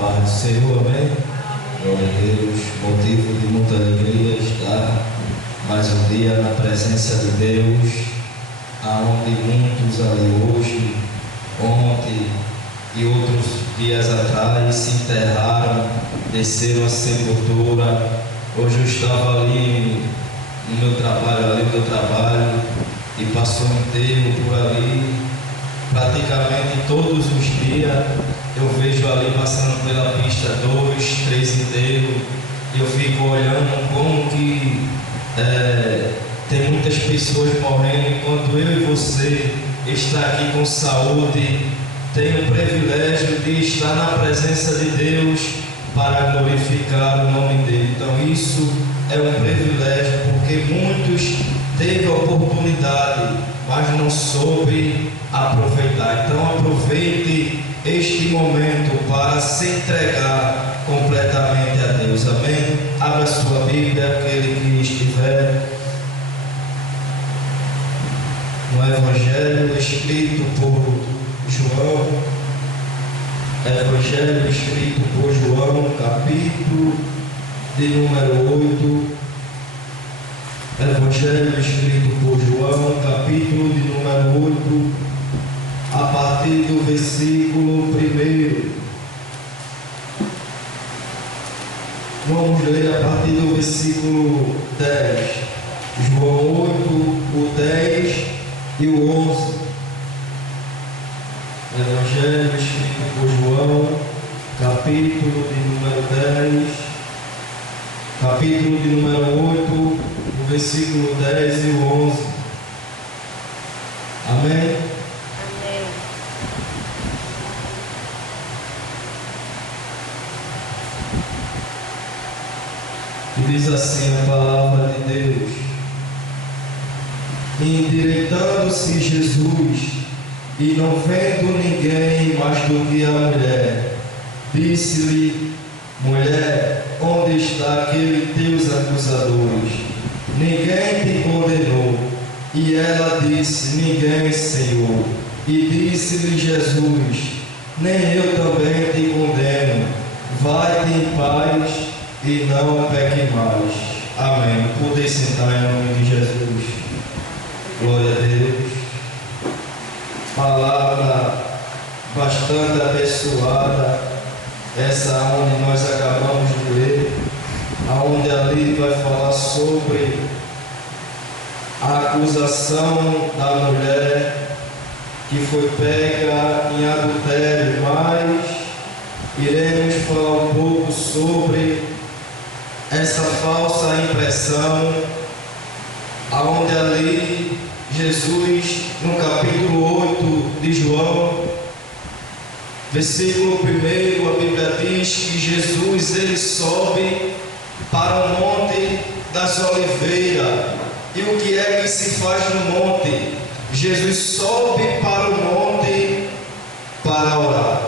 paz do Senhor, amém? Glória a Deus, motivo de muita alegria estar mais um dia na presença de Deus, aonde muitos ali hoje, ontem e outros dias atrás se enterraram, desceram a sepultura. Hoje eu estava ali no meu trabalho, e passou um enterro por ali. Praticamente todos os dias eu vejo ali passando pela pista 2, 3 enterros, e eu fico olhando como que tem muitas pessoas morrendo, enquanto eu e você está aqui com saúde, tem o privilégio de estar na presença de Deus para glorificar o nome dele. Então isso é um privilégio, porque muitos teve a oportunidade, mas não soube aproveitar. Então aproveite este momento para se entregar completamente a Deus. Amém? Abra sua Bíblia, aquele que estiver no Evangelho escrito por João. Evangelho escrito por João, capítulo de número 8. Evangelho escrito por João, capítulo de número 8, a partir do versículo 1. Vamos ler a partir do versículo 10. João 8, o 10 e o 11. Evangelho escrito por João, capítulo de número 10, capítulo de número 8, o versículo 10 e o 11. Amém? Amém. E diz assim a palavra de Deus: endireitando-se Jesus, e não vendo ninguém mais do que a mulher, disse-lhe: mulher, onde está aquele teus acusadores? Ninguém te condenou? E ela disse: ninguém, Senhor. E disse-lhe Jesus: nem eu também te condeno. Vai-te em paz e não peque mais. Amém. Poder sentar em nome de Jesus. Glória a Deus. Palavra bastante abençoada, essa onde nós acabamos de ler, aonde ali vai falar sobre a acusação da mulher que foi pega em adultério, mas iremos falar um pouco sobre essa falsa impressão, aonde ali Jesus, no capítulo 8 de João, versículo 1, a Bíblia diz que Jesus ele sobe para o Monte das Oliveiras. E o que é que se faz no monte? Jesus sobe para o monte para orar.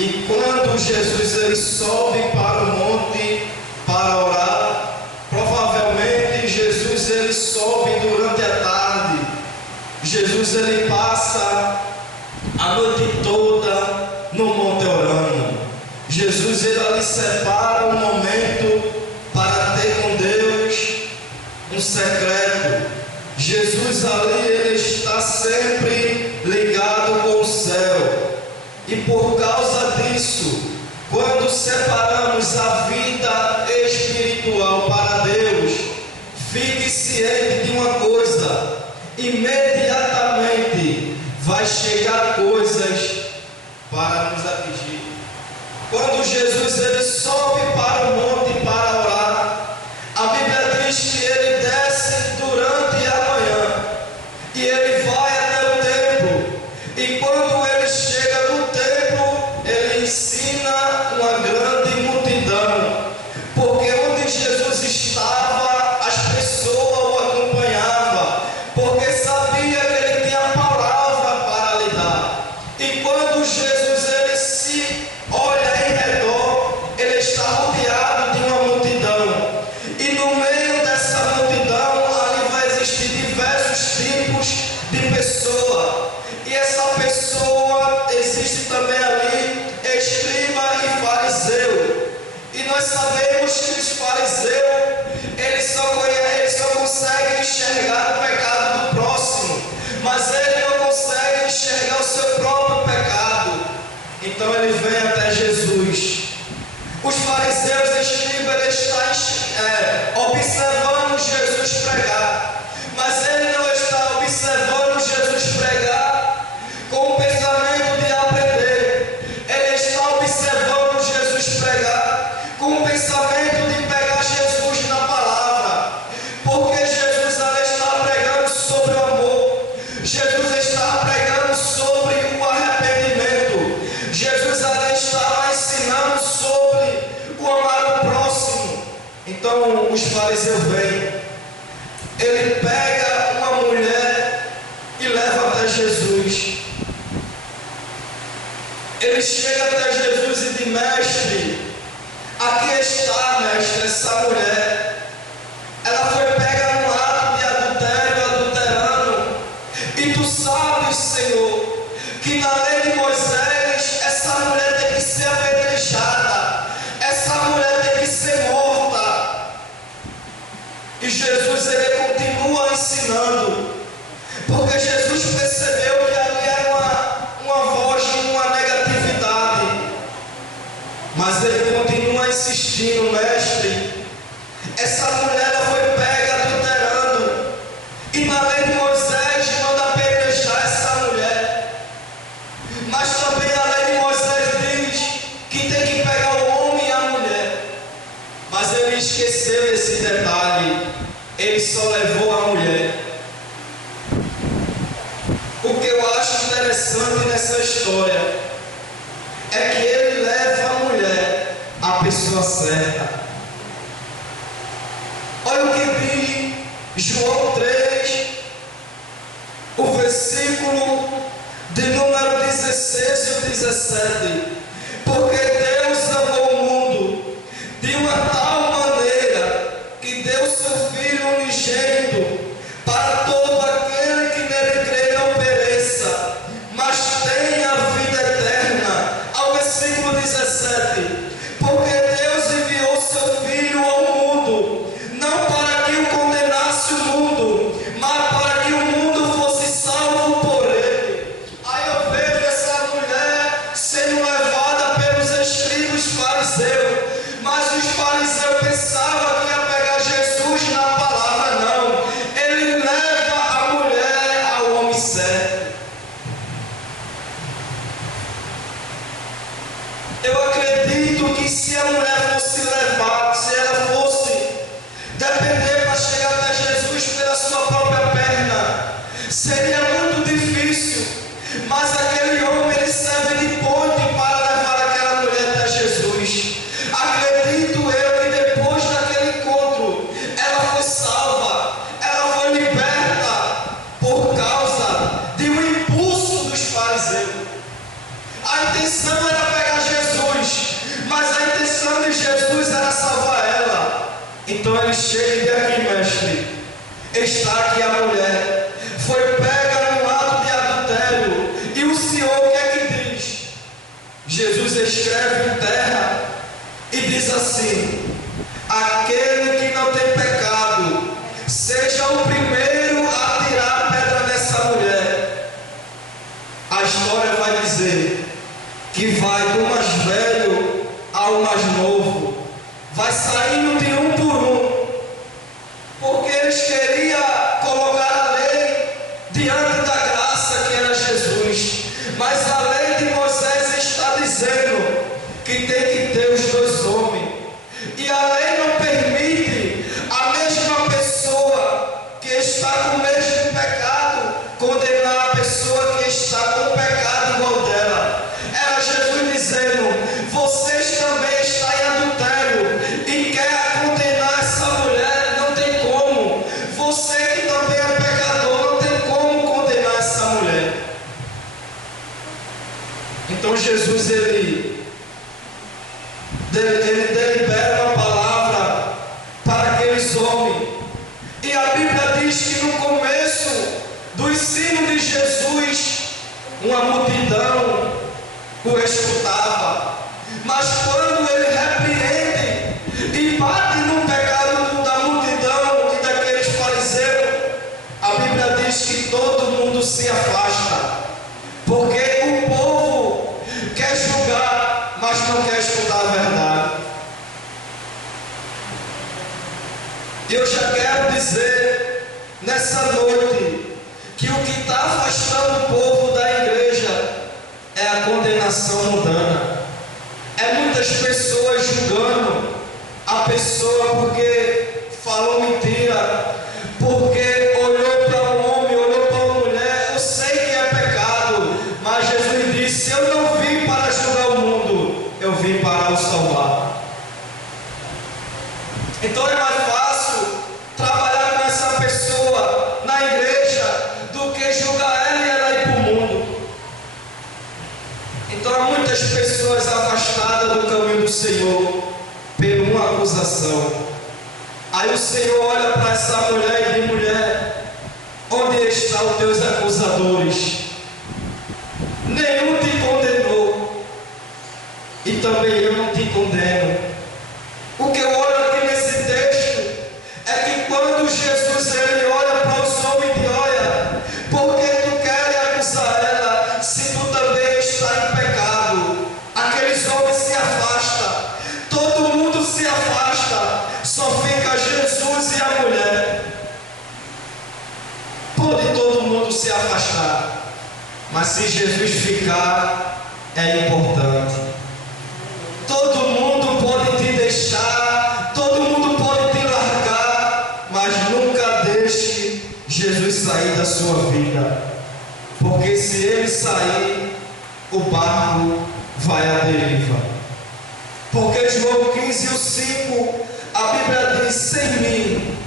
E quando Jesus ele sobe para o monte para orar, provavelmente Jesus ele sobe durante a tarde. Jesus ele passa a noite toda no monte orando. Jesus ele ali separa um momento para ter com Deus um secreto. Jesus ali ele está sempre ligado com o céu. E por causa disso, quando separamos a vida espiritual para Deus, fique ciente de uma coisa: imediatamente vai chegar coisas para nos atingir. Quando Jesus ele sobe para o monte para orar, a Bíblia diz que ele desce durante a manhã e ele vai até o templo. E quando ele chega no templo, ele ensina uma grande multidão, porque onde Jesus estava, as pessoas o acompanhavam, porque sabia que ele tinha palavra para lhe dar. E quando Jesus ele se olha em redor, ele está rodeado de uma multidão. E no meio dessa multidão ali vai existir diversos tipos de pessoa. E essa pessoa existe também ali escriba fariseu, ele só consegue enxergar o pecado do próximo, mas ele não consegue enxergar o seu próprio pecado. Então ele vem até Jesus. Os fariseus, escribas, ele está observando Jesus pregar, mas ele não está observando Jesus pregar com o pensamento de aprender. Ele está observando Jesus pregar com o pensamento de pegar Jesus na palavra, porque Jesus está pregando sobre o amor, Jesus está pregando sobre o arrependimento, Jesus está ensinando sobre o amar o próximo. Então os fariseus vêm, ele pega uma mulher e leva até Jesus. Ele chega até Jesus e diz: mestre, aqui está, mestre, essa mulher. Ela foi pega num ato de adultério, adulterando. E tu sabes, Senhor, que na lei de Moisés, essa mulher tem que ser apedrejada. Essa mulher tem que ser morta. E Jesus, ele continua ensinando, porque Jesus percebeu que ali era uma voz de uma negatividade. Mas ele continua insistindo: mestre, essa mulher ela foi pega adulterando, e na lei de Moisés manda apedrejar essa mulher. Mas também a lei de Moisés diz que tem que pegar o homem e a mulher. Mas ele esqueceu esse detalhe, ele só levou a mulher. O que eu acho interessante nessa história é que ele leva a mulher à pessoa certa. Olha o que diz João 3, o versículo de número 16 e 17. Porque Deus amou o mundo de uma tal maneira que deu seu Filho unigênito, para todo aquele que nele crê não pereça, mas tenha a vida eterna. Ao versículo 17. Porque Deus enviou seu Filho ao mundo, não para que o condenasse o mundo, mas para que o mundo fosse salvo por ele. Aí eu vejo essa mulher sendo levada pelos escribas fariseus, mas os fariseus pensavam que ia pegar Jesus na palavra. Não, ele leva a mulher ao homem certo. Eu acredito que se a mulher fosse levar, se ela fosse depender para chegar até Jesus pela sua própria perna, seria muito difícil. Mas aquele homem, ele serve de ponte para levar aquela mulher até Jesus. Acredito eu que depois daquele encontro, ela foi salva, ela foi liberta por causa de um impulso dos fariseus. A intenção era pegar Jesus, mas a intenção de Jesus era salvar ela. Então ele chega e diz: aqui, mestre, está aqui a mulher, foi pega no ato de adultério, e o Senhor o que é que diz? Jesus escreve em terra e diz assim: aquele que não tem pecado, seja o primeiro a tirar a pedra dessa mulher. A história vai dizer que vai do mais velho ao mais novo, vai saindo de um por um, porque eles queriam colocar a lei diante da graça que era Jesus. Mas a lei de Moisés está dizendo que tem que ter os dois homens, e a lei não permite a mesma pessoa que está com o mesmo pecado condenar a pessoa que está com o pecado igual dela. Era Jesus dizendo: vocês também estão em adultério e quer condenar essa mulher, não tem como. Você que também é pecador, não tem como condenar essa mulher. Então Jesus, ele delibera uma palavra para aqueles homens. E a Bíblia diz que no começo do ensino de Jesus, uma multidão o escutava. Mas quando ele repreende e bate no mas não quer escutar a verdade. Eu já quero dizer nessa noite que o que está afastando o povo da igreja é a condenação mundana. É muitas pessoas julgando a pessoa porque falou mentira, porque olhou para um homem, olhou para uma mulher. Eu sei que é pecado, mas Jesus disse: eu não vim para julgar o mundo, eu vim para o salvar. Então é mais fácil trabalhar com essa pessoa na igreja do que julgar ela e ela ir para o mundo. Então há muitas pessoas afastadas do caminho do Senhor por uma acusação. Aí o Senhor olha para essa mulher e diz: mulher, onde estão os teus acusadores? Nenhum te condenou, e também eu não te condeno. O que eu olho aqui nesse texto é que quando Jesus ele olha para os homens e diz: olha, por que tu queres acusar ela se tu também está em pecado? Aqueles homens se afastam, todo mundo se afasta, só fica Jesus e a mulher. Pode todo mundo se afastar, mas se Jesus ficar, é importante. Todo mundo pode te deixar, todo mundo pode te largar, mas nunca deixe Jesus sair da sua vida, porque se ele sair, o barco vai à deriva. Porque João 15:5, a Bíblia diz: sem mim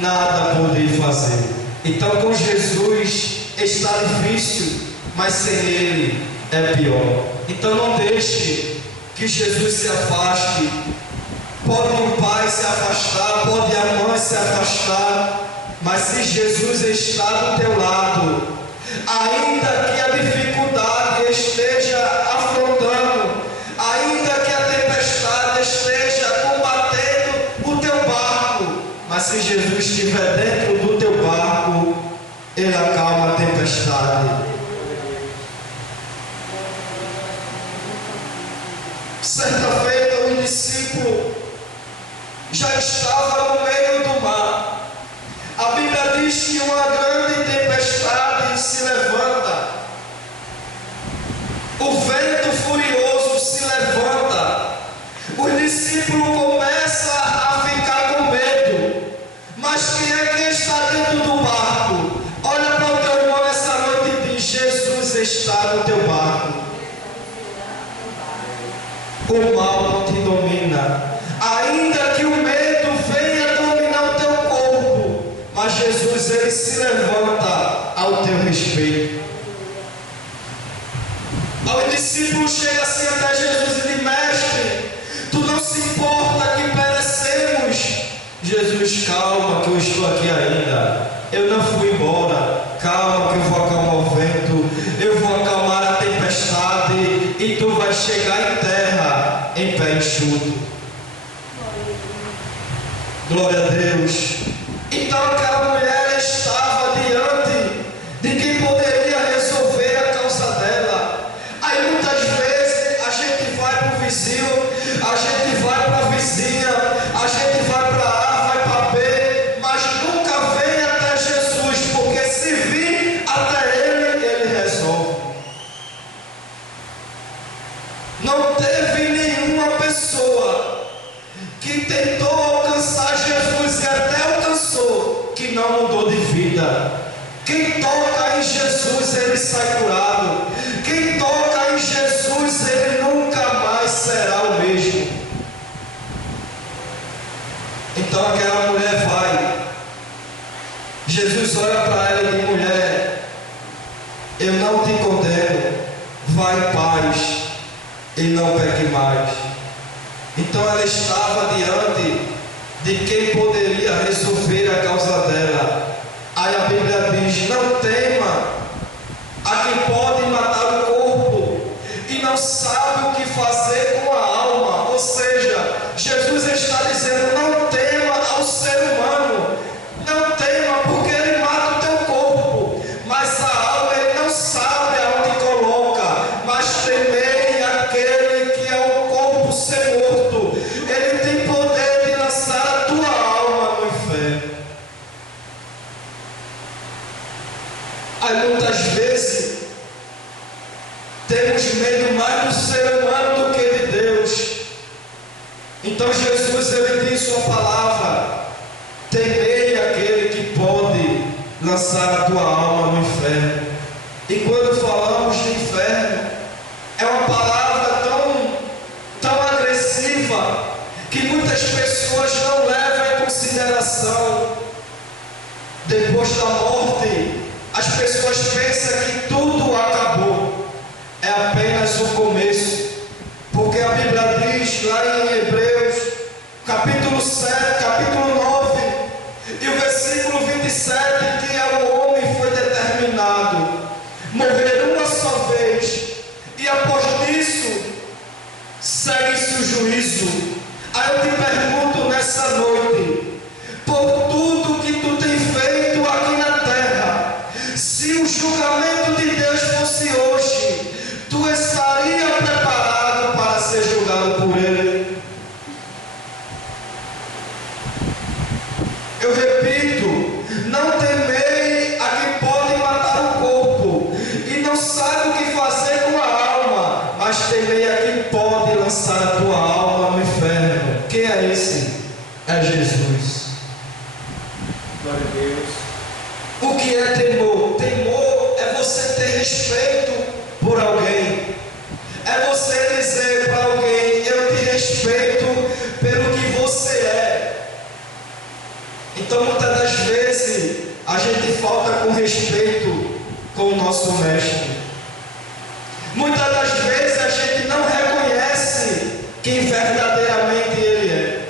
nada podeis fazer. Então com Jesus está difícil, mas sem ele é pior. Então não deixe que Jesus se afaste. Pode o pai se afastar, pode a mãe se afastar, mas se Jesus está do teu lado, ainda que a dificuldade esteja afrontando, ainda que a tempestade esteja combatendo o teu barco, mas se Jesus estiver dentro do teu barco, ele acalma a tempestade. Certa feita, o discípulo já estava no meio do mar. A Bíblia diz que uma grande tempestade se levanta, o vento furioso se levanta, os discípulos começam a ficar com medo. Mas quem é que está dentro do barco? Olha para o teu irmão nessa noite e diz: Jesus está no teu barco. O mal não te domina, ainda que o medo venha dominar o teu corpo, mas Jesus ele se levanta ao teu respeito. Aí o discípulo chega assim até Jesus e diz: mestre, tu não se importa que perecemos? Jesus: calma que eu estou aqui ainda, eu não fui embora, calma que eu vou acalmar o vento, eu vou acalmar a tempestade e tu vais chegar em terra em pé enxuto. Glória a Deus. Então aquela mulher estava diante de quem poderia resolver a causa dela. Aí muitas vezes a gente vai para o vizinho, a gente vai para a vizinha, a gente vai para A, vai para B, mas nunca vem até Jesus, porque se vir até ele, ele resolve. Não teve nenhuma pessoa que tentou alcançar Jesus e até alcançou, que não mudou de vida. Quem toca em Jesus, ele sai curado. Quem toca em Jesus, ele nunca mais será o mesmo. Então aquela mulher vai. Jesus olha para ela e diz: mulher, eu não te condeno, vai em paz e não peque mais. Então ela estava diante de quem poderia resolver a causa dela. Aí a Bíblia diz: não tema a quem pode matar o corpo e não sabe o que fazer com a alma. Ou seja, Jesus está dizendo: não tema ao ser humano, não tema porque ele mata o teu corpo, mas a alma ele não sabe aonde coloca. Mas temei aquele que é o temos medo mais do ser humano do que de Deus. Então Jesus, ele diz sua palavra: temei aquele que pode lançar a tua alma no inferno. E quando falamos de inferno, é uma palavra tão agressiva que muitas pessoas não levam em consideração. Depois da morte, as pessoas pensam que tudo acabou. É apenas o começo. Porque a Bíblia diz lá em Hebreus, capítulo 7, capítulo 9, e o versículo 27, que ao homem foi determinado morrer uma só vez, e após isso segue-se o juízo. Aí eu te pergunto nessa noite, por tudo que tu tem feito aqui na terra, se o julgamento de Deus fosse hoje, tu estaria preparado para ser julgado por Ele? Eu repito, não temei a que pode matar o corpo e não sabe o que fazer com a alma, mas temei a que pode lançar a tua alma no inferno. Quem é esse? É Jesus. Glória a Deus. O que é temor? Temor é você ter respeito por alguém. É você dizer para alguém: eu te respeito pelo que você é. Então muitas das vezes a gente falta com respeito com o nosso mestre. Muitas das vezes a gente não reconhece quem verdadeiramente ele é.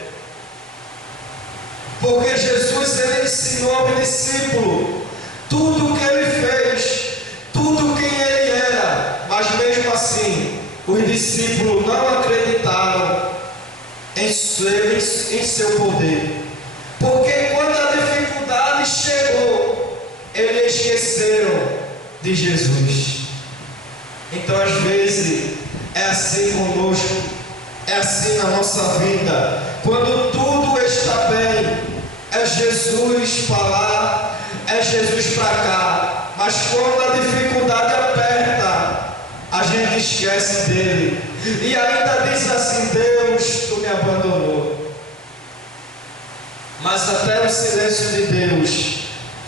Porque Jesus, ele ensinou ao discípulo tudo o que ele fez, tudo quem ele era, mas mesmo assim os discípulos não acreditaram em seu poder. Porque quando a dificuldade chegou, eles esqueceram de Jesus. Então às vezes é assim conosco, é assim na nossa vida. Quando tudo está bem, é Jesus para lá, é Jesus para cá. Mas quando a dificuldade aperta, a gente esquece dele. E ainda diz assim: Deus, tu me abandonou. Mas até o silêncio de Deus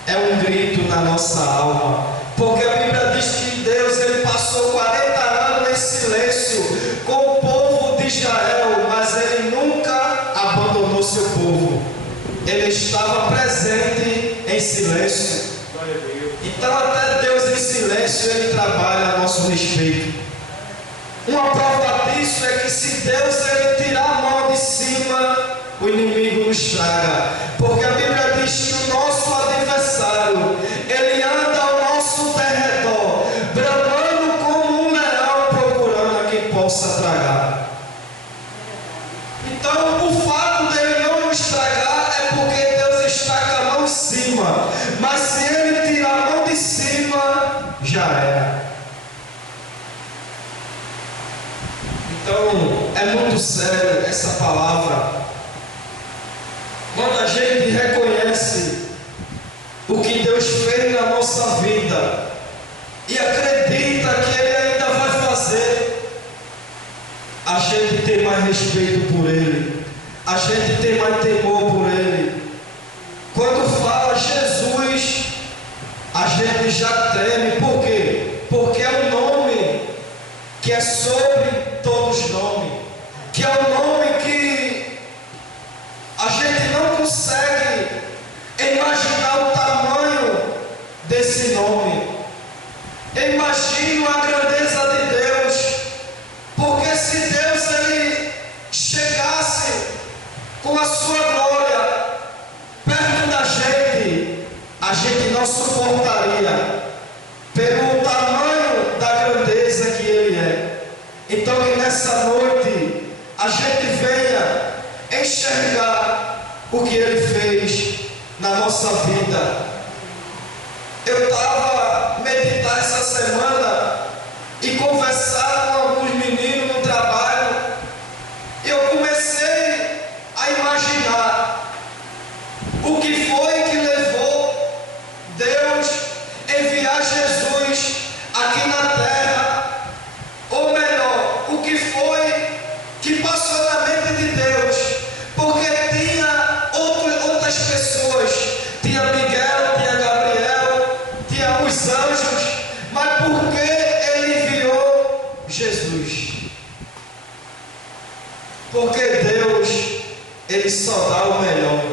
é um grito na nossa alma. Porque a Bíblia diz que Deus, ele passou 40 anos em silêncio com o povo de Israel, mas ele nunca abandonou seu povo. Ele estava presente em silêncio. Então até Deus em silêncio, ele trabalha a nosso respeito. Uma prova disso é que se Deus, ele tirar a mão de cima, o inimigo nos traga. Porque a Bíblia diz que o nosso adversário, ele anda ao nosso derredor, bramando como um leão, procurando a quem possa tragar. Então o fato dele não nos tragar é porque Deus está com a mão em cima. Mas se ele tirar a mão de cima, já era. Então é muito sério essa palavra. Quando a gente reconhece o que Deus fez na nossa vida e acredita que Ele ainda vai fazer, a gente tem mais respeito por Ele, a gente tem mais temor por Ele. Quando fala Jesus, a gente já treme. Por quê? Porque é um nome que é sobre todos os nomes, que é um nome que a gente não consegue imaginar o tamanho desse nome. Imagina a grandeza de Deus, porque se Deus ele chegasse com a sua glória perto da gente, a gente não suportaria pelo tamanho da grandeza que Ele é. Então que nessa noite a gente venha enxergar o que Ele fez na nossa vida. Eu estava meditar essa semana e conversar com alguns meninos no trabalho. Eu comecei a imaginar o que foi que levou Deus enviar Jesus aqui na terra. que passou na mente de Deus, porque tinha outras pessoas, tinha Miguel, tinha Gabriel, tinha os anjos, mas porque ele enviou Jesus? Porque Deus, ele só dá o melhor.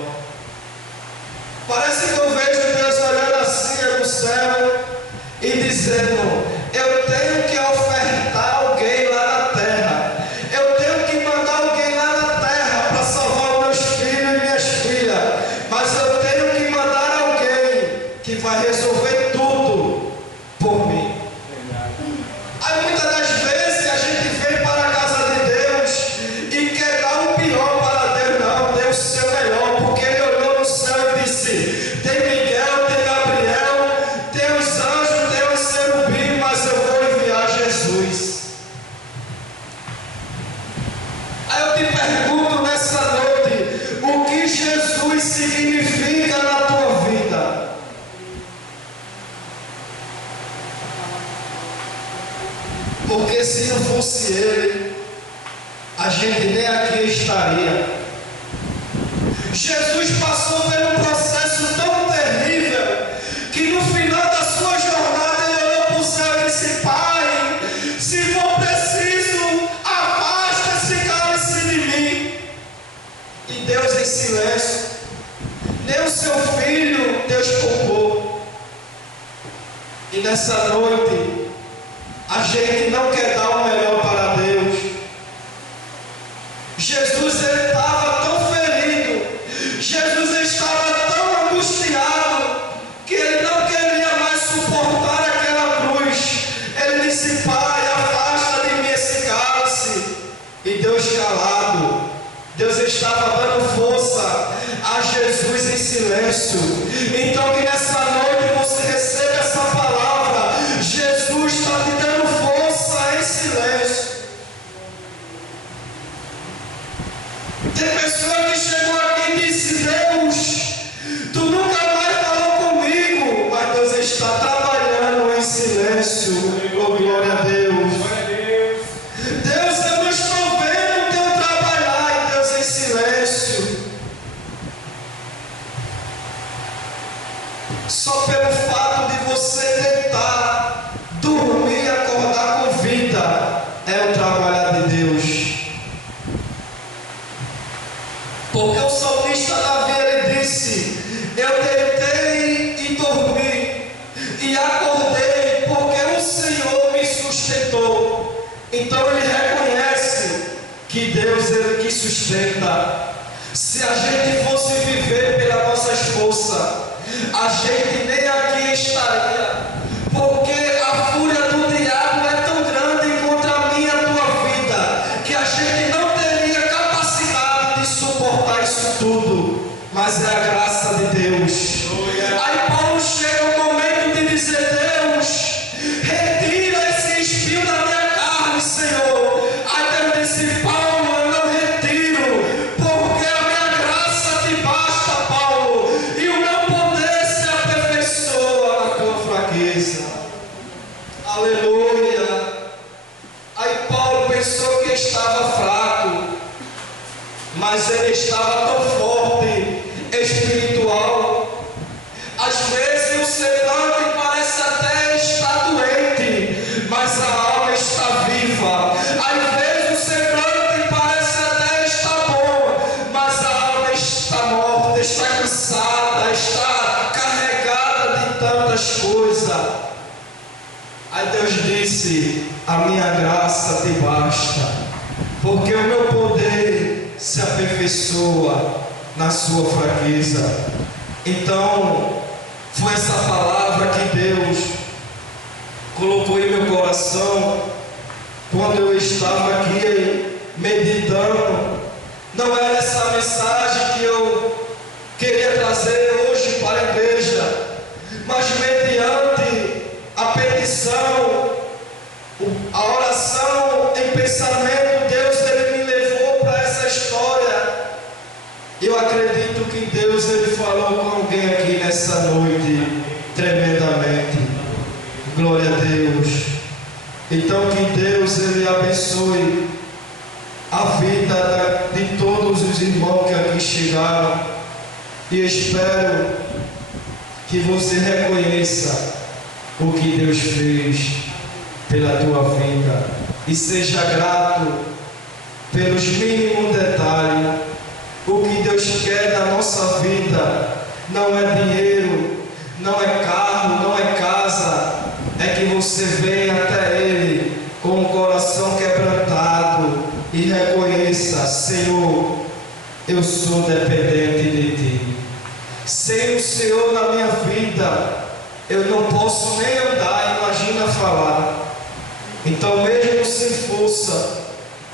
Parece que eu vejo Deus olhando assim no céu e dizendo: eu tenho que ofertar alguém lá na terra, eu tenho que mandar alguém lá na terra para salvar os meus filhos e minhas filhas, mas eu tenho que mandar alguém que vai resolver tudo por mim. Aí muitas das vezes a gente vem para a casa de Deus e quer dar o pior para Deus. Não, dê o seu melhor, porque Ele olhou no céu e disse: tem Miguel, tem Gabriel, tem os anjos, tem os serubins, mas eu vou enviar Jesus. Aí eu te pergunto nessa noite: o que Jesus significa na tua vida? Porque se não fosse Ele, a gente nem aqui estaria. Jesus passou por um processo tão terrível que no final da sua jornada ele olhou para o céu e disse: Pai, se for preciso, afasta esse cálice de mim. E Deus em silêncio, nem o seu filho Deus poupou. E nessa noite a gente não quer dar o melhor para Deus. Jesus, ele estava tão ferido, Jesus estava tão angustiado, que ele não queria mais suportar aquela cruz. Ele disse: Pai, afasta de mim esse cálice. E Deus calado, Deus estava dando força a Jesus em silêncio. Então que nessa noite você receba essa palavra: Jesus está te dando força em silêncio. Tem pessoa que chegou aqui e disse: Deus, tu nunca mais falou comigo, mas Deus está trabalhando em silêncio. Oh, glória a Deus. Deus, eu não estou vendo o teu trabalhar, e Deus em silêncio. Só pelo fato de você tentar dormir e acordar com vida é o trabalhar de Deus. Porque o salmista Davi, ele disse: eu tentei e dormi e acordei, porque o Senhor me sustentou. Então ele reconhece que Deus, ele que sustenta. Se a gente fosse viver pelas nossas forças, a gente nem aqui estaria, porque a fúria do diabo é tão grande contra a minha e a tua vida, que a gente não teria capacidade de suportar isso tudo, mas é a graça de Deus. Aí Paulo chega o momento de dizer: Deus, retira esse espinho da minha carne, Senhor. Aí Deus disse: Paulo, eu não retiro, porque a minha graça te basta, Paulo, e o meu poder se aperfeiçoa na tua fraqueza. Aleluia. Aí Paulo pensou que estava fraco, mas ele estava tão forte, espiritual. Às vezes o semblante parece até estar doente, mas a alma está viva. Às vezes o semblante parece até estar bom, mas a alma está morta, está cansada, está carregada de tantas coisas. Aí Deus disse: a minha graça te basta, porque o meu poder se aperfeiçoa na sua fraqueza. Então foi essa palavra que Deus colocou em meu coração quando eu estava aqui meditando. Não era essa mensagem que eu queria trazer hoje para a igreja, mas mediante a petição, a oração em pensamento, Deus, ele me levou para essa história. Eu acredito que Deus, ele falou com alguém aqui nessa noite tremendamente. Glória a Deus. Então que Deus, ele abençoe a vida de todos os irmãos que aqui chegaram, e espero que você reconheça o que Deus fez pela tua vida e seja grato pelos mínimos detalhes. O que Deus quer da nossa vida não é dinheiro, não é carro, não é casa, é que você venha até Ele com o coração quebrantado e reconheça: Senhor, eu sou dependente de Ti. Sem o Senhor na minha vida, eu não posso nem andar, imagina falar. Então, mesmo sem força,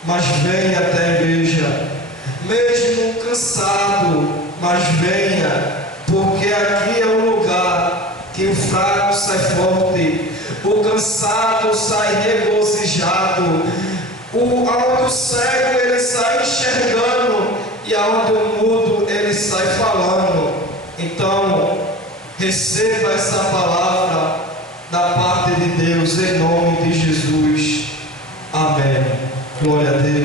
mas venha até a igreja. Mesmo cansado, mas venha, porque aqui é o lugar que o fraco sai forte, o cansado sai regozijado, aonde o cego ele sai enxergando, e aonde o mudo ele sai falando. Então, receba essa palavra da parte de Deus, em nome de Jesus. Amém. Glória a Deus.